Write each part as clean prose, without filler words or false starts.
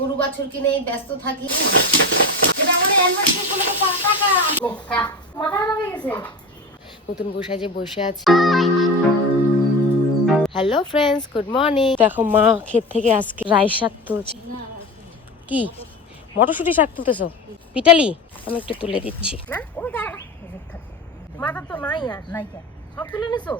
গরু বাছুর কিনে ব্যস্ত থাকি। নতুন বসে যে বসে আছে। Hello friends, good morning. দেখো মা ক্ষেত থেকে আজকে রাই শাক তুলছে। কি মটরশুঁটি শাক তুলতেছো? পিটালি আমি একটু তুলে দিচ্ছি। মাথা তো নাই আর নাই, সব তুলে নিছো?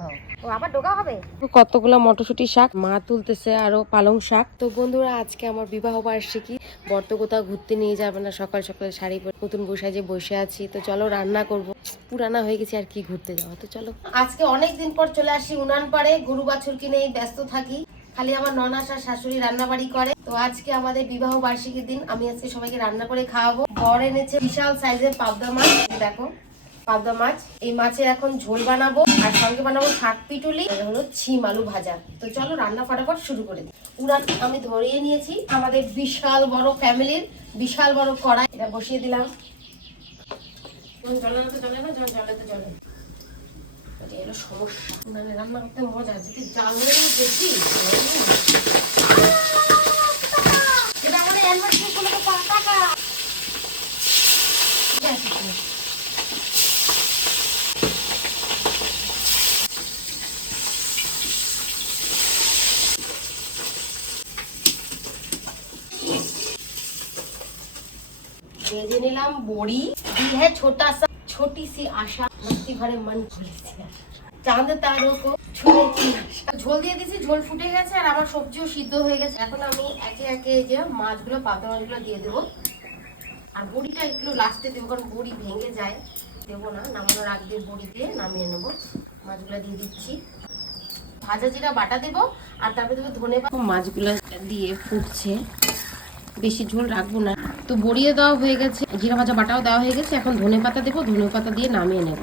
ও আবার ডোকা হবে। কতগুলো মটরশুঁটি শাক মা তুলতেছে, আরো পালং শাক। তো বন্ধুরা, আজকে আমার বিবাহ বার্ষিকী। বর তো কোথাও ঘুরতে নিয়ে যাবে না, সকাল সকাল শাড়ি পরে নতুন বসায় যে বসে আছি। তো চলো রান্না করব, পুরানা হয়ে গেছি আর কি ঘুরতে যাওয়া। তো চলো আজকে অনেক দিন পর চলে আসি উনান পাড়ে। গরু বাছুর কিনে ব্যস্ত থাকি, খালি আমার ননাস আর শাশুড়ি রান্না বাড়ি করে। তো আজকে আমাদের বিবাহ বার্ষিকীর দিন, আমি আজকে সবাইকে রান্না করে খাওয়াবো। বর এনেছে বিশাল সাইজের পাবদা মাছ, দেখো পাবদা মাছ। এই মাছের এখন ঝোল বানাবো, আর সঙ্গে বানাবো শাক পিটুলি, হলো ছিম আলু ভাজা। তো চলো রান্না ফটাফট শুরু করে দিই। উনান আমি ধরিয়ে নিয়েছি, আমাদের বিশাল বড় ফ্যামিলির বিশাল বড় কড়াই, এটা বসিয়ে দিলাম। জলে না তো জলে না, জলে তো জলে। এটা হলো সমস্যা, উনানে রান্না করতে মজা, যদি জাল হলে বেশি এটা আমাদের অ্যানিভার্সারি কোনো টাকা। भेजे निलाम बोड़ी दी है, छोटा सा छोटी सी आशा, मस्ती भरे मन की चांद तारों को छूने की आशा। ঝোল দিয়ে দিয়েছি, ঝোল ফুটে গেছে আর আমার সবজিও সিদ্ধ হয়ে গেছে। এখন আমি একে একে যে মাছগুলো, পাবদা মাছগুলো দিয়ে দেবো। আর বড়িটা একটু লাস্টে দেবো, কারণ বড়ি ভেঙে যায়। দেবো না, নামানোর আগ দিয়ে বড়ি দিয়ে নামিয়ে নেবো। মাছগুলো দিয়ে দিচ্ছি, ভাজা জিরা বাটা দেবো, আর তারপরে দেবো ধনে পাতা। মাছগুলো দিয়ে ফুটছে, বেশি ঝোল রাখবো না। তো বড়িয়ে দেওয়া হয়ে গেছে, জিরা ভাজা বাটাও দেওয়া হয়ে গেছে। এখন ধনে পাতা দেবো, ধনে পাতা দিয়ে নামিয়ে নেব।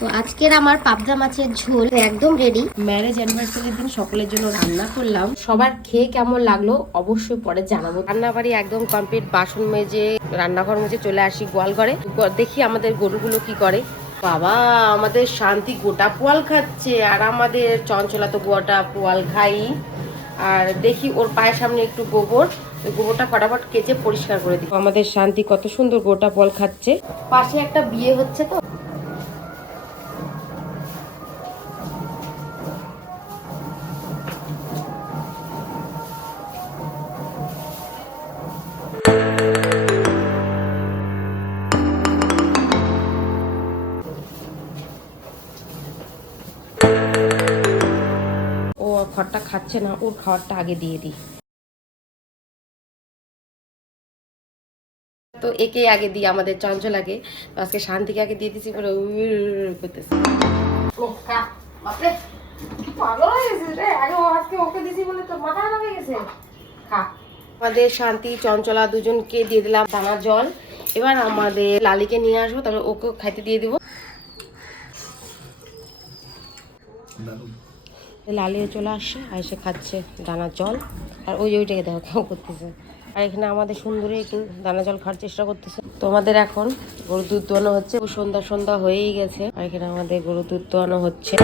তো আজকের আমার পাবদা মাছের ঝোল একদম রেডি। ম্যারেজ অ্যানিভার্সারির দিন সকলের জন্য রান্না করলাম। সবার খেয়ে কেমন লাগলো অবশ্যই পরে জানাবো। রান্না বাড়ি একদম কমপ্লিট, বাসন মেজে রান্নাঘর মেজে চলে আসি গোয়াল ঘরে। দেখি আমাদের গরুগুলো কি করে। বাবা, আমাদের শান্তি গোটা পোয়াল খাচ্ছে, আর আমাদের চঞ্চলা তো গোটা পোয়াল খাই। আর দেখি ওর পায়ের সামনে একটু গোবর, ওই গোবরটা ফটাফট কেচে পরিষ্কার করে দিই। আমাদের শান্তি কত সুন্দর গোটা পোয়াল খাচ্ছে। পাশে একটা বিয়ে হচ্ছে, তো ও খড়টা খাচ্ছে না, ওর খাবারটা আগে দিয়ে দিই। তো একে আগে দিই, আমাদের চঞ্চল আগে। তো আজকে শান্তিকে আগে দিয়ে দিচ্ছি, করে করতেছে। আমাদের শান্তি চঞ্চলা দুজনকে দিয়ে দিলাম দানা জল। এবার আমাদের লালিকে নিয়ে আসবো, তারপর ওকে খাইতে দিয়ে দিব। লালিও চলে আসছে, আর এসে খাচ্ছে দানা জল। আর ওইটাকে দেখো কেমন করতেছে। আর এখানে আমাদের সুন্দরী একটু দানা জল খাওয়ার চেষ্টা করতেছে। তো আমাদের এখন গরুর দুধ দোয়ানো হচ্ছে, সন্ধ্যা হয়েই গেছে। আর এখানে আমাদের গরুর দুধ দোয়ানো হচ্ছে।